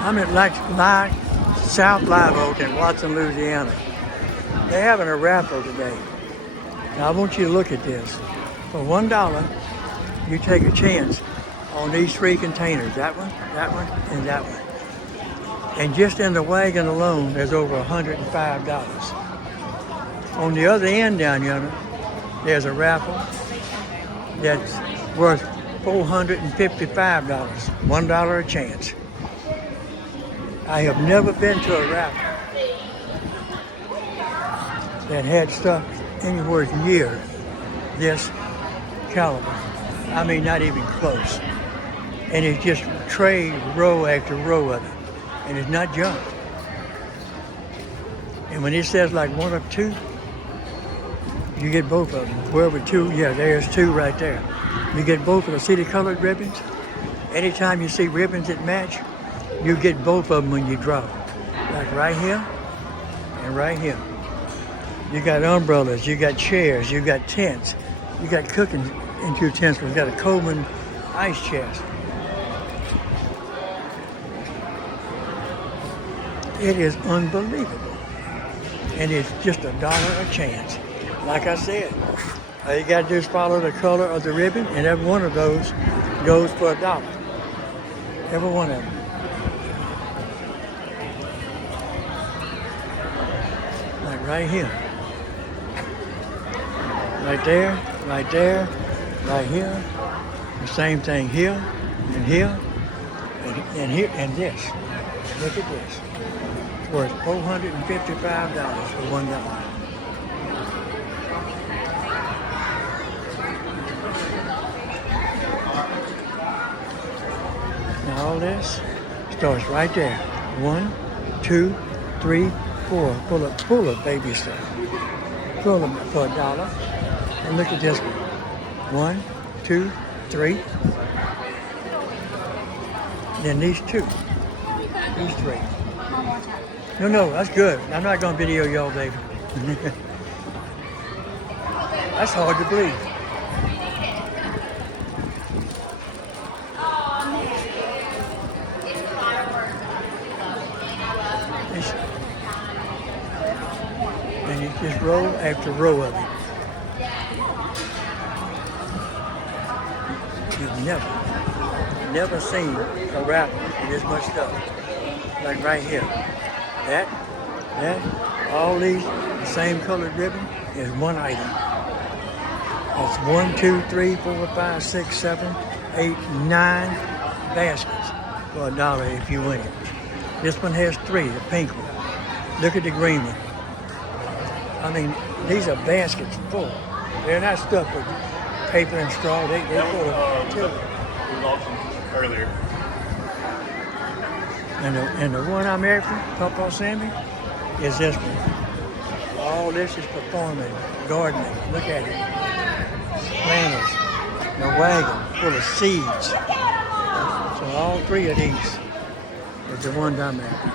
I'm at South Live Oak in Watson, Louisiana. They're having a raffle today. Now I want you to look at this. For $1, you take a chance on these 3 containers. That one, and that one. And just in the wagon alone, there's over $105. On the other end down yonder, there's a raffle that's worth $455. $1 a chance. I have never been to a raffle that had stuff anywhere near this caliber. I mean, not even close. And it's just tray row after row of it. And it's not junk. And when it says like 1 or 2, you get both of them. Wherever 2, yeah, there's 2 right there. You get both of them. See the colored ribbons? Anytime you see ribbons that match, you get both of them when you draw. Like right here and right here. You got umbrellas, you got chairs, you got tents, you got cooking utensils, you got a Coleman ice chest. It is unbelievable. And it's just $1 a chance. Like I said, all you got to do is follow the color of the ribbon, and every one of those goes for $1. Every one of them. Like right here. Right there, right there, right here. The same thing here, and here, and here, and this. Look at this. It's worth $455 for $1. Now all this starts right there. 1, 2, 3, 4. Full of baby stuff. Full of for $1. And look at this one. 1, 2, 3. Then these 2. These 3. No, that's good. I'm not going to video y'all, baby. That's hard to believe. And you just row after row of it. You've never seen a raffle with this much stuff. Like right here. That, all these, the same colored ribbon is one item. That's 1, 2, 3, 4, 5, 6, 7, 8, 9 baskets for $1 if you win it. This one has 3, the pink one. Look at the green one. I mean, these are baskets full. They're not stuffed with paper and straw. They're full of material. It was auctioned earlier. And the one I'm after, Pawpaw Sammy, is this one. All this is performing, gardening. Look at it. Planters, the wagon full of seeds. So all 3 of these is the ones I'm after.